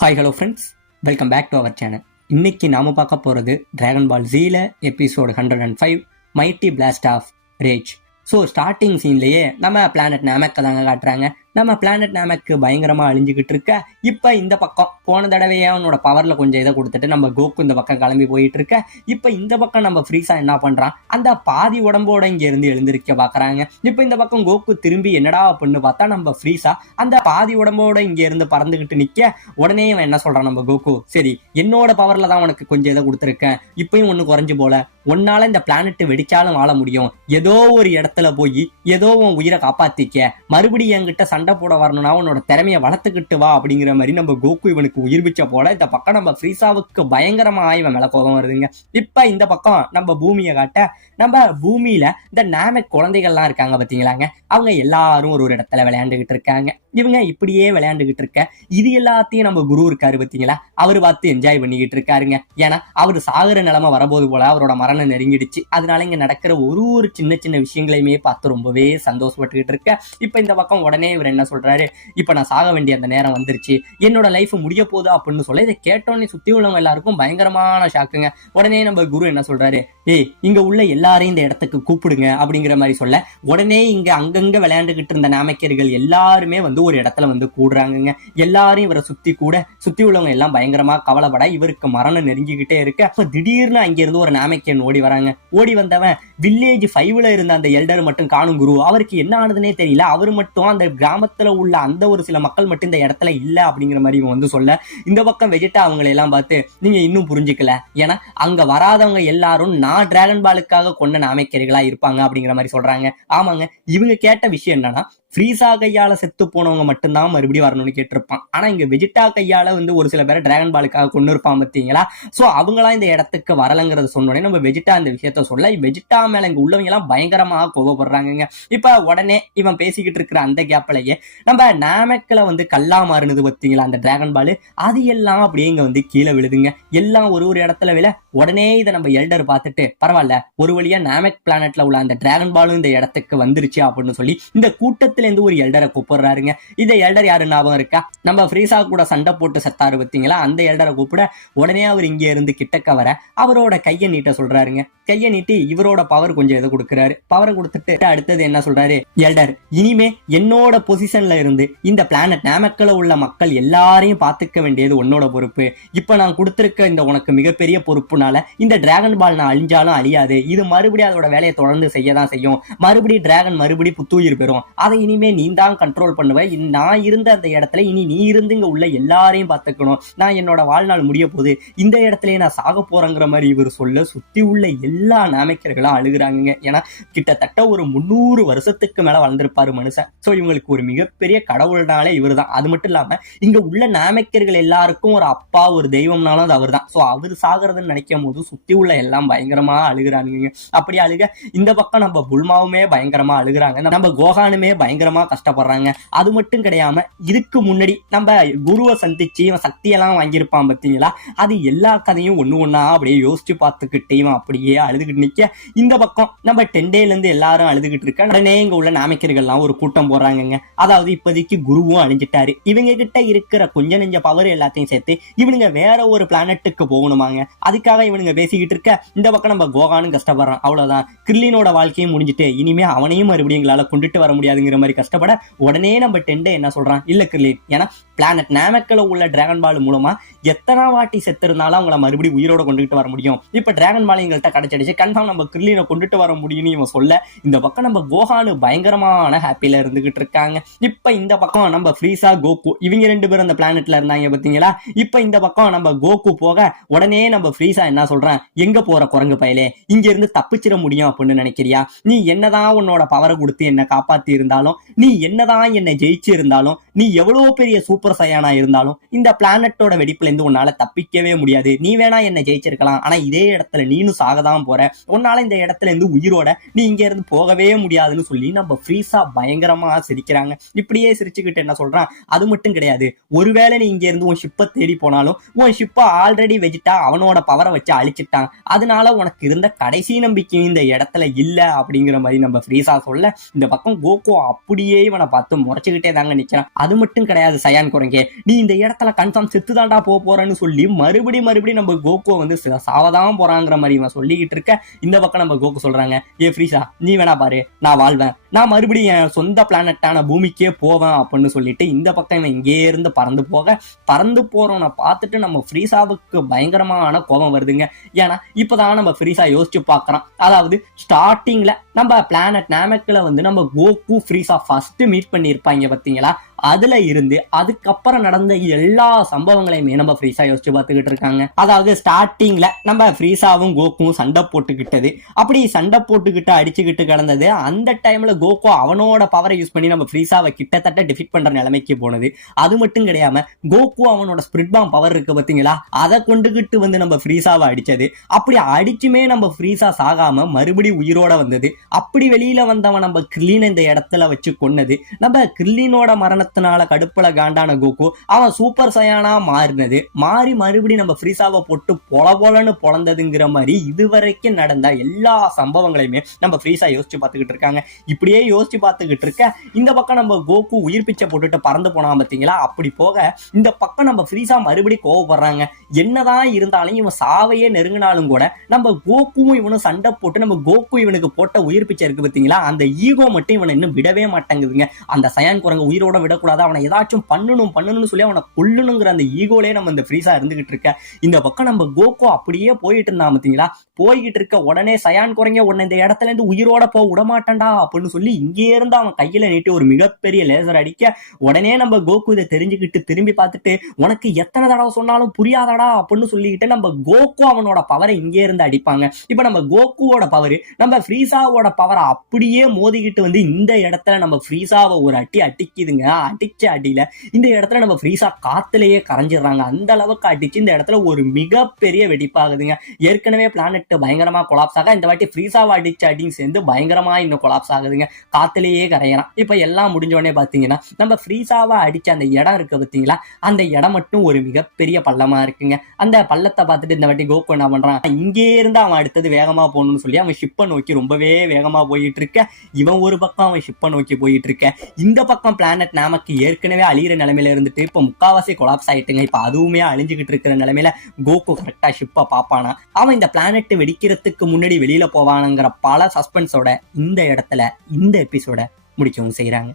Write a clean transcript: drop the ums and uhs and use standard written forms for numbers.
Hi hello friends, welcome back to our channel. இன்னைக்கு நாம பார்க்க போகிறது டிராகன் பால் ஜீல episode 105 mighty blast of rage. So starting சீன்லேயே நம்ம பிளானட் நாமெக்கை தாங்க காட்டுறாங்க. நம்ம பிளானட் நாமெக்கு பயங்கரமாக அழிஞ்சுக்கிட்டு இருக்க. இப்போ இந்த பக்கம் போன தடவையே அவனோட பவரில் கொஞ்சம் இதை கொடுத்துட்டு நம்ம கோக்கு இந்த பக்கம் கிளம்பி போயிட்டு இருக்க. இப்போ இந்த பக்கம் நம்ம ஃப்ரீஸா என்ன பண்ணுறான், அந்த பாதி உடம்போட இங்கே இருந்து எழுந்திருக்க பார்க்குறாங்க. இப்போ இந்த பக்கம் கோக்கு திரும்பி என்னடா அப்படின்னு பார்த்தா நம்ம ஃப்ரீஸா அந்த பாதி உடம்போட இங்கே இருந்து பறந்துக்கிட்டு நிற்க. உடனே அவன் என்ன சொல்கிறான், நம்ம கோக்கு சரி என்னோட பவரில் தான் உனக்கு கொஞ்சம் இதை கொடுத்துருக்கேன், இப்பயும் ஒன்று குறைஞ்சு போல, உன்னால இந்த பிளானட் வெடிச்சாலும் வாழ முடியும், ஏதோ ஒரு இடத்துல போய் ஏதோ உன் உயிரை காப்பாத்திக்க, மறுபடியும் என்கிட்ட சண்டை போட வரணும்னா உன்னோட திறமையை வளர்த்துக்கிட்டு வா அப்படிங்கிற மாதிரி நம்ம கோகு இவனுக்கு உயிர்பிச்ச போல இந்த பக்கம் நம்ம ஃப்ரீஸாவுக்கு பயங்கரமா இவன் மேல கோபம் வருதுங்க. இப்ப இந்த பக்கம் நம்ம பூமியை காட்ட, நம்ம பூமியில இந்த நாமெக் குழந்தைகள்லாம் இருக்காங்க பாத்தீங்களாங்க, அவங்க எல்லாரும் ஒரு இடத்துல விளையாண்டுகிட்டு இருக்காங்க. இவங்க இப்படியே விளையாண்டுகிட்டு இருக்க இது எல்லாத்தையும் நம்ம குரு இருக்காரு பாத்தீங்களா, அவர் பார்த்து என்ஜாய் பண்ணிக்கிட்டு இருக்காருங்க. ஏன்னா அவர் சாகுற நிலைமை வரபோது போல அவரோட மரணம் நெருங்கிடுச்சு. அதனால இங்க நடக்கிற ஒரு சின்ன சின்ன விஷயங்களையுமே பார்த்து ரொம்பவே சந்தோஷப்பட்டுக்கிட்டு இருக்க. இப்ப இந்த பக்கம் உடனே இவர் என்ன சொல்றாரு, இப்ப நான் சாக வேண்டிய அந்த நேரம் வந்துருச்சு, என்னோட லைஃப் முடிய போகுது அப்படின்னு சொல்ல இதை கேட்டோன்னே சுத்தி உள்ளவங்க எல்லாருக்கும் பயங்கரமான ஷாக்குங்க. உடனே நம்ம குரு என்ன சொல்றாரு, ஏய் இங்க உள்ள எல்லாரையும் இந்த இடத்துக்கு கூப்பிடுங்க அப்படிங்கிற மாதிரி சொல்ல, உடனே இங்க அங்கங்க விளையாண்டுகிட்டு இருந்த நாமெக்கர்கள் எல்லாருமே வந்து ஒரு இடத்துல வந்து கூடுறாங்க. எல்லாரும் இவரை சுத்தி உள்ளவங்க எல்லாம் பயங்கரமா கவலைப்பட இவருக்கு மரணம் நெருங்கிக்கிட்டே இருக்கு. அப்ப திடீர்னு அங்கிருந்து ஒரு நாமெக்கன் ஓடி வராங்க. ஓடி வந்தவன் வில்லேஜ் 5ல இருந்த அந்த எல்டர் மட்டும் காணும் குரு, அவருக்கு என்ன ஆனதுன்னே தெரியல, அவர் மட்டும் அந்த கிராமத்துல உள்ள அந்த ஒரு சில மக்கள் மட்டும் இந்த இடத்துல இல்ல அப்படிங்கிற மாதிரி இவன் வந்து சொல்ல, இந்த பக்கம் வெஜிட்டா அவங்களை எல்லாம் பார்த்து நீங்க இன்னும் புரிஞ்சுக்கல, ஏன்னா அங்க வராதவங்க எல்லாரும் நான் டிராகன் பாலுக்காக கொண்ட நாமெக்கர்களா இருப்பாங்க அப்படிங்கிற மாதிரி சொல்றாங்க. ஆமாங்க, இவங்க கேட்ட விஷயம் என்னன்னா ஃப்ரீஸா கையால செத்து போனவங்க மட்டும்தான் மறுபடியும் வரணும்னு கேட்டிருப்பான். ஆனா இங்க வெஜிட்டா கையால வந்து ஒரு சில பேரை டிராகன் பாலுக்காக கொண்டு இருப்பான் பார்த்தீங்களா. சோ அவங்களாம் இந்த இடத்துக்கு வரலங்கிறது சொன்னோடனே நம்ம வெஜிட்டா இந்த விஷயத்த சொல்ல, வெஜிட்டா மேல இங்க உள்ளவங்க எல்லாம் பயங்கரமாக கோபப்படுறாங்க. இப்ப உடனே இவன் பேசிக்கிட்டு இருக்கிற அந்த கேப்லயே நம்ம நாமெக்ல வந்து கல்லா மாறுனது பார்த்தீங்களா அந்த டிராகன் பாலு, அது எல்லாம் அப்படியே இங்க வந்து கீழே விழுதுங்க. எல்லாம் ஒரு இடத்துல விழ உடனே இதை நம்ம எல்டர் பார்த்துட்டு பரவாயில்ல, ஒரு வழியா நாமெக் பிளானட்ல உள்ள அந்த டிராகன் பாலும் இந்த இடத்துக்கு வந்துருச்சு அப்படின்னு சொல்லி இந்த கூட்டத்துல இருந்து ஒரு எல்டரை கூப்பிடுறாருங்க. இந்த எல்டர் யாரு ஞாபகம் இருக்கா, நம்ம ஃப்ரீஸா கூட சண்டை போட்டு செத்தாரு பார்த்தீங்களா, அந்த எல்டரை கூப்பிட உடனே அவர் இங்க இருந்து கிட்டக்க வர அவரோட கையை நீட்ட சொல்றாருங்க. கையை நீட்டி இவரோட பவர் கொஞ்சம் எதை கொடுக்குறாரு. பவரை கொடுத்துட்டு அடுத்தது என்ன சொல்றாரு, எல்டர் இனிமே என்னோட பொசிஷன்ல இருந்து இந்த பிளானட் நாமெக்ல உள்ள மக்கள் எல்லாரையும் பார்த்துக்க வேண்டியது உன்னோட பொறுப்பு. இப்ப நான் கொடுத்திருக்க இந்த உனக்கு மிகப்பெரிய பொறுப்புனால இந்த டிராகன் பால் நான் அழிஞ்சாலும் அழியாது, இது மறுபடியும் அதோட வேலையை தொடர்ந்து செய்யதான் செய்யும், மறுபடியும் டிராகன் மறுபடியும் புத்துயிர் பெறும், அதை இனிமே நீ தான் கண்ட்ரோல் பண்ணுவ, நான் இருந்த அந்த இடத்துல இனி நீ இருந்து இங்க உள்ள எல்லாரையும் பார்த்துக்கணும், நான் என்னோட வாழ்நாள் முடிய போகுது, இந்த இடத்துல நான் சாக போறேங்கிற மாதிரி இவர் சொல்ல சுத்தி உள்ள எல்லா நாமெக்கர்களும் அழுகுறாங்க. ஏன்னா கிட்டத்தட்ட ஒரு 300 வருஷத்துக்கு மேல வளர்ந்திருப்பாரு மனுஷன். சோ இவங்களுக்கு ஒரு மிகப்பெரிய கடவுள்னாலே இவர் தான். அது மட்டும் இல்லாம இங்க உள்ள நாமெக்கர்கள் எல்லாருக்கும் ஒரு அப்பா ஒரு தெய்வம்னாலும் அது அவர் தான். சோ அவர் சாகிறதுன்னு நினைக்கும் போது சுத்தி உள்ள எல்லாம் பயங்கரமா அழுகுறாங்க. அப்படி அழுக இந்த பக்கம் நம்ம புல்மாவுமே பயங்கரமா அழுகுறாங்க, நம்ம கோகானுமே பயங்கரமா கஷ்டப்படுறாங்க. அது மட்டும் கிடையாம இதுக்கு முன்னாடி நம்ம குருவை சந்திச்சு இவன் சக்தியெல்லாம் வாங்கியிருப்பான் பார்த்தீங்களா, அது எல்லா கதையும் ஒண்ணா அப்படியே யோசிச்சு பார்த்துக்கிட்டே இவன் அப்படியே அழுதுகிட்டு நிக்க. இந்த பக்கம் நம்ம 10 டேல இருந்து எல்லாரும் அழுதுகிட்டு இருக்க. உடனே இங்க உள்ள நாமெக்கர்கள்லாம் ஒரு கூட்டம் போடுறாங்க. அதாவது இப்போதைக்கு குருவும் அழிஞ்சிட்டாரு, இவங்க கிட்ட இருக்கிற கொஞ்ச நெஞ்ச பவர் எல்லாத்தையும் சேர்த்து இவனுங்க வேற ஒரு பிளானட்டுக்கு போகணுமாங்க, அதுக்காக இவனுங்க பேசிக்கிட்டு இருக்க. இந்த பக்கம் நம்ம கோகானும் கஷ்டப்படுறான். அவ்வளவுதான், கிர்லினோட வாழ்க்கையும் முடிஞ்சிட்டு இனிமே அவனையும் மறுபடியும் எங்களால கொண்டுட்டு வர முடியாதுங்கிற மாதிரி கஷ்டப்பட உடனே நம்ம 10 டே என்ன சொல்றான், இல்ல கிர்லின், ஏன்னா பிளானட் நாமெக்ல உள்ள டிராகன் பால் மூலமா எத்தனை வாட்டி செத்து இருந்தாலும் அவங்கள மறுபடியும் உயிரோட கொண்டுகிட்டு வர முடியும், இப்ப டிராகன் பால் எங்கள்கிட்ட கிடைச்சிடுச்சு, கன்ஃபார்ம் நம்ம கிர்லினை கொண்டுட்டு வர முடியும்னு இவன் சொல்ல, இந்த பக்கம் நம்ம கோகானு பயங்கரமான ஹாப்பில இருந்துகிட்டு இருக்காங்க. இப்ப இந்த பக்கம் நம்ம ஃப்ரீஸா கோகு இவங்க 2 பேரும் அந்த பிளானட்ல இருந்தாங்க பாத்தீங்களா. இப்ப இந்த பக்கம் நம்ம கோகு போக உடனே நம்ம ஃப்ரீஸா என்ன சொல்றான், எங்க போற குரங்கு பயலே, இங்க இருந்து தப்பிச்சிட முடியும் அப்படின்னு நினைக்கிறியா, நீ என்னதான் உன்னோட பவரை கொடுத்து என்ன காப்பாத்தி இருந்தாலும், நீ என்னதான் என்னை ஜெயிச்சு இருந்தாலும், நீ எவ்வளவு பெரிய சூப்பர் சையானா இருந்தாலும் இந்த பிளானட்டோட வெடிப்புல இருந்து உன்னால தப்பிக்கவே முடியாது, நீ வேணா என்ன ஜெயிச்சிருக்கலாம், ஆனா இதே இடத்துல நீனும் சாகதான் போற, உன்னால இந்த இடத்துல இருந்து உயிரோட நீ இங்க இருந்து போகவே முடியாதுன்னு சொல்லி நம்ம ஃப்ரீஸா பயங்கரமா சிரிக்கிறாங்க. இப்படியே சிரிச்சுக்கிட்டு என்ன சொல்றான், அது மட்டும் கிடையாது, ஒருவேளை நீ இங்க இருந்து உன் ஷிப்பை தேடி போனாலும் உன் ஷிப்பை ஆல்ரெடி வெஜிட்டா அவனோட பவரை வச்சு அழிச்சிட்டான், அதனால உனக்கு இருந்த கடைசி நம்பிக்கையும் இந்த இடத்துல இல்ல அப்படிங்கிற மாதிரி நம்ம ஃப்ரீஸா சொல்ல, இந்த பக்கம் கோகு அப்படியே இவனை பார்த்து முறைச்சுக்கிட்டே தாங்க நிக்கிறான். அது மட்டும் கிடையாது சயான் குரங்கே, நீ இந்த இடத்துல கன்ஃபார்ம் செத்துதான்டா போறேன்னு சொல்லி மறுபடியும் நம்ம கோகுவை வந்து சாவதான் போறாங்கிற மாதிரி இவன் சொல்லிக்கிட்டு இருக்க. இந்த பக்கம் நம்ம கோகு சொல்றாங்க, ஏ ஃப்ரீஸா நீ வேணா பாரு, நான் வாழ்வேன், நான் மறுபடியும் என் சொந்த பிளானட்டான பூமிக்கே போவேன் அப்படின்னு சொல்லிட்டு இந்த பக்கம் இவன் இங்கே இருந்து பறந்து போறவனை பார்த்துட்டு நம்ம ஃப்ரீஸாவுக்கு பயங்கரமான கோபம் வருதுங்க. ஏன்னா இப்பதான் நம்ம ஃப்ரீஸா யோசிச்சு பார்க்கறான். அதாவது ஸ்டார்டிங்ல நம்ம பிளானட் நாமெக்ல வந்து நம்ம கோகு ஃப்ரீஸா ஃபர்ஸ்ட் மீட் பண்ணியிருப்பாங்க பார்த்தீங்களா, அதுல இருந்து அதுக்கப்புறம் நடந்த எல்லா சம்பவங்களையுமே நம்ம ஃப்ரீஸா யோசிச்சு பார்த்துக்கிட்டு இருக்காங்க. அதாவது ஸ்டார்டிங்ல நம்ம ஃப்ரீஸாவும் கோகுவும் சண்டை போட்டுக்கிட்டது, அப்படி சண்டை போட்டுக்கிட்டு அடிச்சுக்கிட்டு கிடந்தது. அந்த டைம்ல கோகு அவனோட பவரை யூஸ் பண்ணி நம்ம ஃப்ரீஸாவை கிட்டத்தட்ட டிஃபீட் பண்ற நிலைமைக்கு போனது. அது மட்டும் கிடையாம கோகு அவனோட ஸ்பிரிட் பாம் பவர் இருக்கு பாத்தீங்களா, அதை கொண்டுகிட்டு வந்து நம்ம ஃப்ரீஸாவை அடிச்சது. அப்படி அடிச்சுமே நம்ம ஃப்ரீஸா சாகாம மறுபடியும் உயிரோட வந்தது. அப்படி வெளியில வந்தவன் நம்ம கிர்லின் இந்த இடத்துல வச்சு கொன்னது. நம்ம கிர்லினோட மரணத்தினால கடுப்புல காண்டான கோகு அவன் சூப்பர் சயானா மாறி மறுபடியும் நம்ம ஃப்ரீஸாவை போட்டு பொலன்னு பொழந்ததுங்கிற மாதிரி இதுவரைக்கும் நடந்த எல்லா சம்பவங்களையுமே நம்ம ஃப்ரீஸா யோசிச்சு பார்த்துக்கிட்டு இருக்காங்க. இப்படியே யோசிச்சு பார்த்துக்கிட்டு இருக்க இந்த பக்கம் நம்ம கோகு உயிர் பிச்சை போட்டுட்டு பறந்து போனா பாத்தீங்களா, அப்படி போக இந்த பக்கம் நம்ம ஃப்ரீஸா மறுபடியும் கோவப்படுறாங்க. என்னதான் இருந்தாலும் இவன் சாவையே நெருங்கினாலும் கூட நம்ம கோகுவும் இவனும் சண்டை போட்டு நம்ம கோகு இவனுக்கு போட்ட உயிர் பிச்சை இருக்கு பாத்தீங்களா, அந்த ஈகோ மட்டும் இவனை இன்னும் விடவே மாட்டேங்குதுங்க. அந்த சயான் குரங்கு உயிரோட விடக்கூடாது, அவனை ஏதாச்சும் பண்ணணும்னு சொல்லி அவனை கொல்லணுங்கிற அந்த ஈகோலே நம்ம இந்த ஃப்ரீஸா இருந்துகிட்டு இருக்க. இந்த பக்கம் நம்ம கோகு அப்படியே போயிட்டு இருந்தா பாத்தீங்களா, போய்கிட்டு இருக்க உடனே சயான் குரங்க உடனே இந்த இடத்துல இருந்து உயிரோட போக விடமாட்டான்டா அப்படின்னு சொல்லி இங்கே இருந்து அவன் கையில நீட்டி ஒரு மிகப்பெரிய லேசர் அடிக்க, உடனே நம்ம கோகு இதை தெரிஞ்சுக்கிட்டு திரும்பி பார்த்துட்டு உனக்கு எத்தனை தடவை சொன்னாலும் புரியாதடா அப்படின்னு சொல்லிக்கிட்டு நம்ம கோகு அவனோட பவரை இங்கே இருந்து அடிப்பாங்க. இப்ப நம்ம கோகுவோட பவர் நம்ம ஃப்ரீஸாவோட பவரை அப்படியே மோதிக்கிட்டு வந்து இந்த இடத்துல நம்ம ஃப்ரீஸாவை ஒரு அடிக்குதுங்க. அடிச்ச அடியில இந்த இடத்துல நம்ம ஃப்ரீஸா காத்துலயே கரைஞ்சிடுறாங்க. அந்த அளவுக்கு அடிச்சு இந்த இடத்துல ஒரு மிகப்பெரிய வெடிப்பாகுதுங்க. ஏற்கனவே பிளானட் பயங்கரமா கொலாப்ஸ் ஆக இந்த வாட்டி ஃப்ரீஸாவை அடிச்சு அடின்னு சேர்ந்து பயங்கரமா இன்னும் கொலாப்ஸ் ஆகுதுங்க. காத்துலயே கரையறான். இப்ப எல்லாம் முடிஞ்ச உடனே பாத்தீங்கன்னா நம்ம ஃப்ரீஸாவை அடிச்ச அந்த இடம் இருக்கு பாத்தீங்களா, அந்த இடம் மட்டும் ஒரு மிகப்பெரிய பள்ளமா இருக்குங்க. அந்த பள்ளத்தை பார்த்துட்டு இந்த வாட்டி கோகு என்ன பண்றான், இங்கே இருந்து அவன் அடுத்தது வேகமா போகணும்னு சொல்லி அவன் ஷிப்பை நோக்கி ரொம்பவே வேகமா போயிட்டு இருக்க. இவன் ஒரு பக்கம் அவன் ஷிப்பை நோக்கி போயிட்டு இருக்க. இந்த பக்கம் பிளானட் நமக்கு ஏற்கனவே அழியிற நிலைமையில இருந்துட்டு இப்ப முக்காவாசி கொலாப்ஸ் ஆயிட்டுங்க. இப்ப அதுவுமே அழிஞ்சுக்கிட்டு இருக்கிற நிலைமையில கோகு கரெக்டா ஷிப்பை பாப்பானா, அவன் இந்த பிளானட் வெடிக்கிறதுக்கு முன்னாடி வெளியில போவானுங்கிற பல சஸ்பென்ஸோட இந்த இடத்துல இந்த எபிசோட முடிக்கவும் செய்யறாங்க.